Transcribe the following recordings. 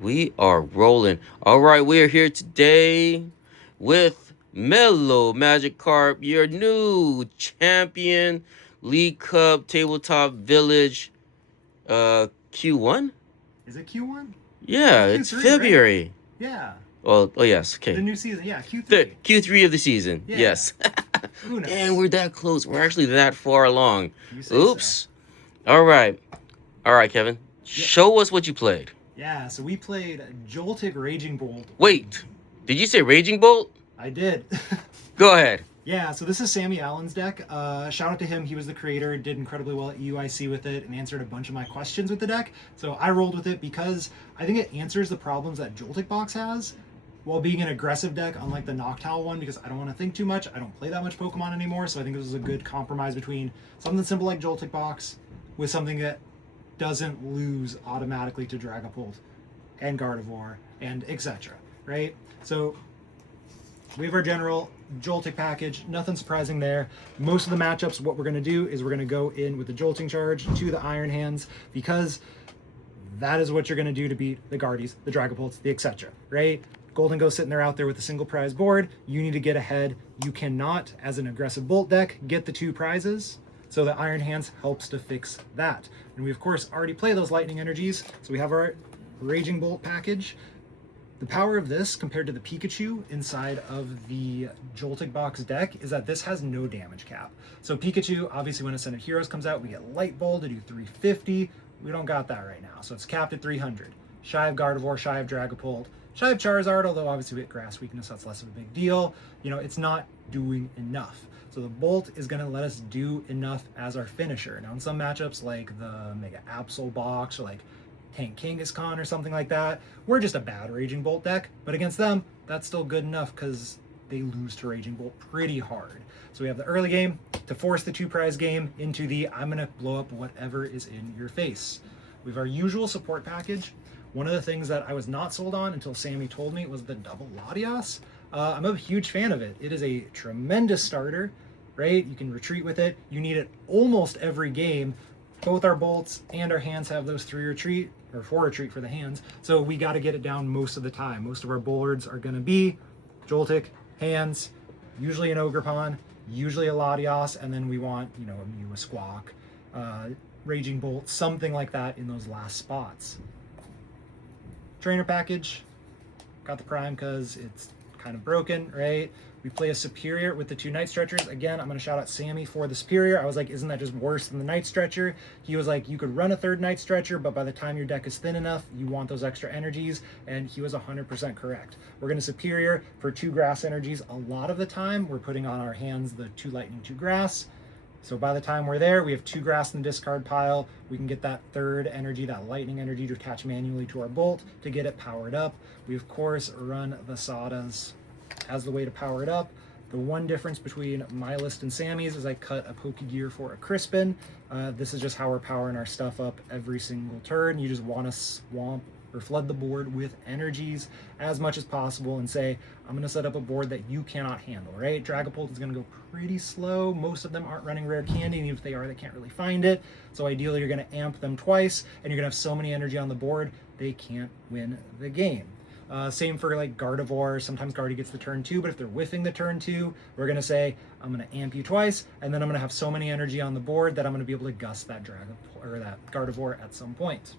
We are rolling. All right, we are here today with Mellow Magikarp, your new champion, League Cup, Tabletop Village, Q1? Is it Q1? Yeah, It's it's Q3, right? February. Yeah. Oh yes, The okay. new season. Yeah, The Q3. Q3 of the season, Yeah. yes. Who And knows? we're that close. We're actually that far along. You say so. Oops. All right. All right, Kevin. Yeah. Show us what you played. Yeah, so we played Joltik Raging Bolt. Wait, did you say Raging Bolt? I did. Go ahead. Yeah, so this is Sammy Allen's deck. Shout out to him. He was the creator, did incredibly well at UIC with it, and answered a bunch of my questions with the deck. So I rolled with it because I think it answers the problems that Joltik Box has while being an aggressive deck, unlike the Noctowl one, because I don't want to think too much. I don't play that much Pokemon anymore, so I think this was a good compromise between something simple like Joltik Box with something that doesn't lose automatically to Dragapult and Gardevoir and etc. Right? So we have our general Joltik package, nothing surprising there. Most of the matchups, what we're going to do is we're going to go in with the Jolting Charge to the Iron Hands, because that is what you're going to do to beat the Guardies, the Dragapults, the etc. Right? Golden Ghost sitting there out there with a single prize board. You need to get ahead. You cannot, as an aggressive Bolt deck, get the 2 prizes. So the Iron Hands helps to fix that. And we, of course, already play those Lightning Energies. So we have our Raging Bolt package. The power of this compared to the Pikachu inside of the Joltik Box deck is that this has no damage cap. So Pikachu, obviously when Ascended Heroes comes out, we get Light Bulb to do 350. We don't got that right now, so it's capped at 300. Shy of Gardevoir, shy of Dragapult, shy of Charizard, although obviously we get Grass Weakness, that's less of a big deal. You know, it's not doing enough. So the Bolt is going to let us do enough as our finisher. Now in some matchups like the Mega Absol box or like Tank Kangaskhan or something like that, we're just a bad Raging Bolt deck, but against them, that's still good enough because they lose to Raging Bolt pretty hard. So we have the early game to force the 2 prize game into the I'm going to blow up whatever is in your face. We have our usual support package. One of the things that I was not sold on until Sammy told me was the double Latias. I'm a huge fan of it. It is a tremendous starter, right? You can retreat with it. You need it almost every game. Both our bolts and our hands have those 3 retreat, or 4 retreat for the hands. So we got to get it down most of the time. Most of our boards are going to be Joltik, hands, usually an Ogerpon, usually a Latias, and then we want, you know, a Mew, a Squawk, Raging Bolt, something like that in those last spots. Trainer package, got the Prime because it's kind of broken, right? We play a Superior with the 2 Night Stretchers. Again, I'm going to shout out Sammy for the Superior. I was like, isn't that just worse than the Night Stretcher? He was like, you could run a 3rd Night Stretcher, but by the time your deck is thin enough, you want those extra energies, and he was 100% correct. We're going to Superior for 2 Grass energies. A lot of the time, we're putting on our hands the 2 Lightning, 2 Grass. So by the time we're there, we have 2 Grass in the discard pile. We can get that 3rd energy, that Lightning energy, to attach manually to our Bolt to get it powered up. We, of course, run the Sadas as the way to power it up. The one difference between my list and Sammy's is I cut a Pokegear for a Crispin. This is just how we're powering our stuff up every single turn. You just want to swamp or flood the board with energies as much as possible and say, I'm going to set up a board that you cannot handle, right? Dragapult is going to go pretty slow. Most of them aren't running rare candy, and even if they are, they can't really find it. So ideally, you're going to amp them twice, and you're going to have so many energy on the board, they can't win the game. Same for like Gardevoir. Sometimes Gardy gets the turn 2, but if they're whiffing the turn 2, we're going to say, I'm going to amp you twice, and then I'm going to have so many energy on the board that I'm going to be able to gust that or that Gardevoir at some point.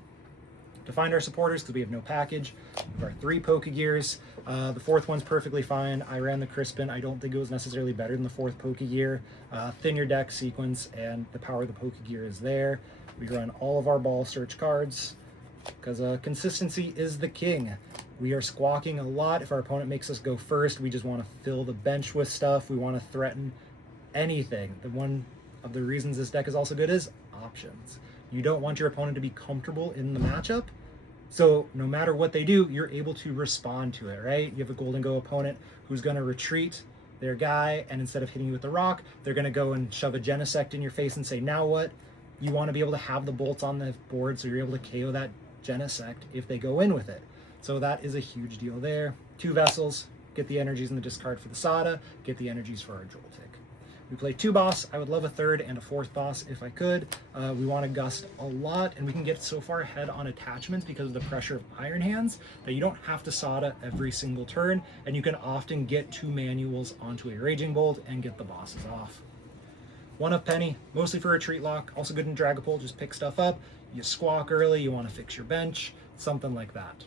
To find our supporters, because we have no package, we have our 3 Pokegears. The 4th one's perfectly fine. I ran the Crispin. I don't think it was necessarily better than the 4th Pokegear. Thin your deck sequence, and the power of the Pokegear is there. We run all of our ball search cards, because consistency is the king. We are squawking a lot. If our opponent makes us go first, we just want to fill the bench with stuff. We want to threaten anything. One of the reasons this deck is also good is options. You don't want your opponent to be comfortable in the matchup. So no matter what they do, you're able to respond to it, right? You have a Golden Go opponent who's going to retreat their guy, and instead of hitting you with the rock, they're going to go and shove a Genesect in your face and say, now what? You want to be able to have the bolts on the board so you're able to KO that Genesect if they go in with it. So that is a huge deal there. 2 Vessels, get the energies in the discard for the Sada, get the energies for our Joltik. We play 2 boss. I would love a 3rd and a 4th boss if I could. We want to gust a lot, and we can get so far ahead on attachments because of the pressure of Iron Hands that you don't have to Sada every single turn, and you can often get 2 manuals onto a Raging Bolt and get the bosses off. 1 up Penny, mostly for retreat lock, also good in Dragapult, just pick stuff up. You squawk early, you want to fix your bench, something like that.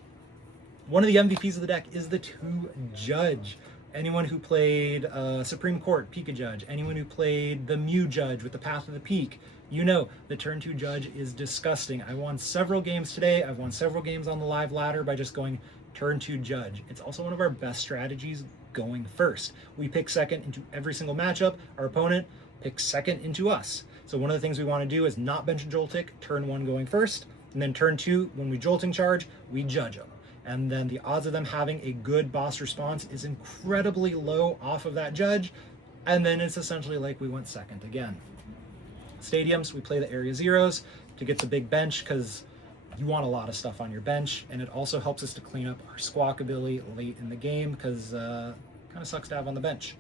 One of the MVPs of the deck is the 2 Judge. Anyone who played Supreme Court, Pika Judge, anyone who played the Mew Judge with the Path of the Peak, you know the turn 2 Judge is disgusting. I won several games today. I've won several games on the live ladder by just going turn 2 Judge. It's also one of our best strategies going first. We pick second into every single matchup. Our opponent picks second into us. So one of the things we want to do is not bench a Joltik, turn 1 going first, and then turn 2, when we Jolting charge, we Judge them. And then the odds of them having a good boss response is incredibly low off of that Judge, and then it's essentially like we went second again. Stadiums, we play the Area Zeros to get the big bench because you want a lot of stuff on your bench, and it also helps us to clean up our squawk ability late in the game because kind of sucks to have on the bench.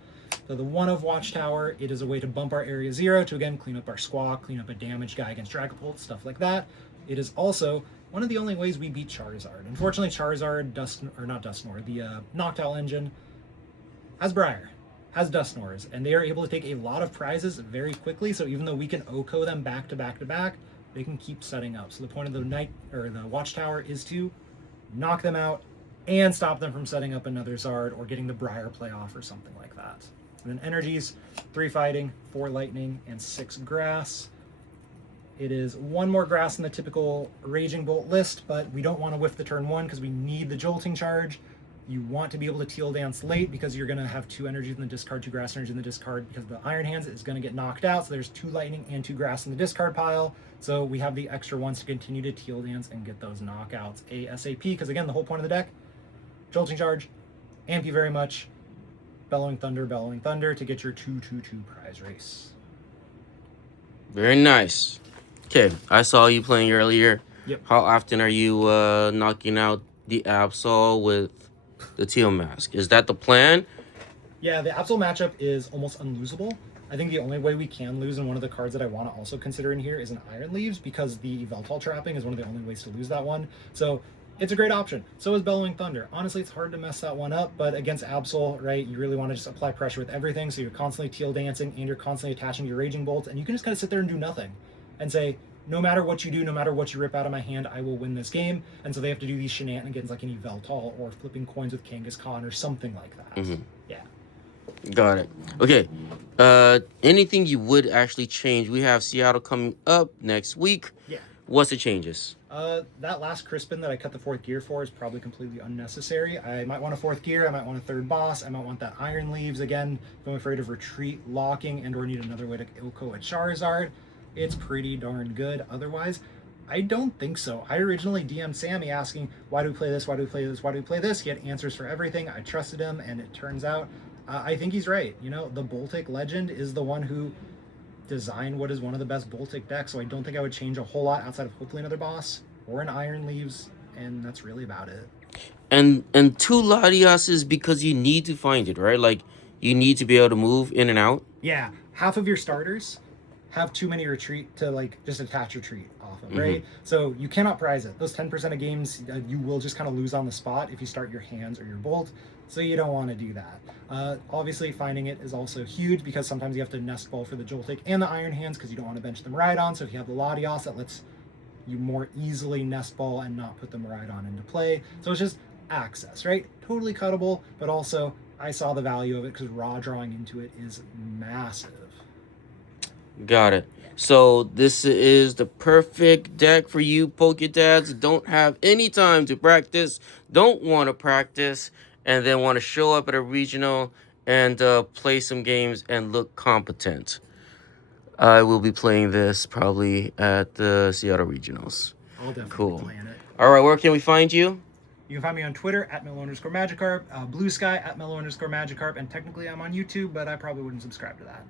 So the 1 of Watchtower, it is a way to bump our Area 0 to again clean up our squawk, clean up a damaged guy against Dragapult, stuff like that. It is also one of the only ways we beat Charizard. Unfortunately, Charizard, the Noctowl engine, has Briar, has Dusknoirs, and they are able to take a lot of prizes very quickly, so even though we can OHKO them back to back to back, they can keep setting up. So the point of the Watchtower is to knock them out and stop them from setting up another Zard or getting the Briar play off or something like that. And then energies, 3 fighting, 4 lightning, and 6 grass. It is 1 more grass in the typical Raging Bolt list, but we don't want to whiff the turn 1 because we need the Jolting charge. You want to be able to Teal Dance late because you're going to have 2 energies in the discard, 2 grass energies in the discard because the Iron Hands is going to get knocked out. So there's 2 lightning and 2 grass in the discard pile. So we have the extra ones to continue to Teal Dance and get those knockouts ASAP because again, the whole point of the deck, Jolting charge, amp you very much, Bellowing Thunder to get your 2/2/2 prize race. Very nice. Okay, I saw you playing earlier. Yep. How often are you knocking out the Absol with the Teal Mask? Is that the plan? Yeah, the Absol matchup is almost unlosable. I think the only way we can lose, and one of the cards that I want to also consider in here is an Iron Leaves, because the Veltal trapping is one of the only ways to lose that one. So it's a great option. So is Bellowing Thunder. Honestly, it's hard to mess that one up, but against Absol, right, you really want to just apply pressure with everything, so you're constantly Teal Dancing and you're constantly attaching your Raging Bolts, and you can just kind of sit there and do nothing and say, no matter what you do, no matter what you rip out of my hand, I will win this game. And so they have to do these shenanigans like any Veltal or flipping coins with Kangaskhan or something like that. Mm-hmm. Yeah. Got it. Okay. Anything you would actually change? We have Seattle coming up next week. Yeah. What's the changes? That last Crispin that I cut the 4th gear for is probably completely unnecessary. I might want a 4th gear, I might want a 3rd boss, I might want that Iron Leaves again. If I'm afraid of retreat locking and or need another way to OHKO a Charizard, it's pretty darn good. Otherwise, I don't think so. I originally DM'd Sammy asking, why do we play this, why do we play this, why do we play this? He had answers for everything. I trusted him, and it turns out I think he's right. You know, the Boltik legend is the one who designed what is one of the best Boltik decks, so I don't think I would change a whole lot outside of hopefully another boss or an Iron Leaves, and that's really about it. And 2 Latias is because you need to find it, right? Like, you need to be able to move in and out. Yeah, half of your starters have too many retreat to like just attach retreat off of, right? So you cannot prize it. Those 10% of games you will just kind of lose on the spot if you start your hands or your bolt. So you don't want to do that. Obviously, finding it is also huge because sometimes you have to nest ball for the Joltik and the Iron Hands because you don't want to bench them right on. So if you have the Latias, that lets you more easily nest ball and not put them right on into play. So it's just access, right? Totally cuttable, but also I saw the value of it because raw drawing into it is massive. Got it. So this is the perfect deck for you Pokedads. Don't have any time to practice, don't want to practice, and then want to show up at a regional and play some games and look competent. I will be playing this probably at the Seattle Regionals. I'll definitely Cool. be playing it. All right, where can we find you? You can find me on Twitter at Mellow_Magikarp, Blue Sky at Mellow_Magikarp, and technically I'm on YouTube, but I probably wouldn't subscribe to that.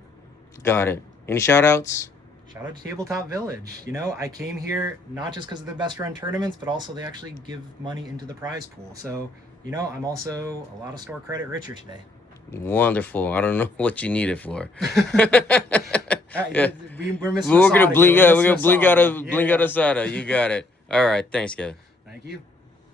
Got it. Any shout outs? Shout out to Tabletop Village. You know, I came here not just because of the best run tournaments, but also they actually give money into the prize pool. So, you know, I'm also a lot of store credit richer today. Wonderful. I don't know what you need it for. Uh, Yeah. we're missing We're a gonna soda blink here. out. We're We're missing gonna blink out soda. a blink out a soda. You got it. All right. Thanks, Kevin. Thank you.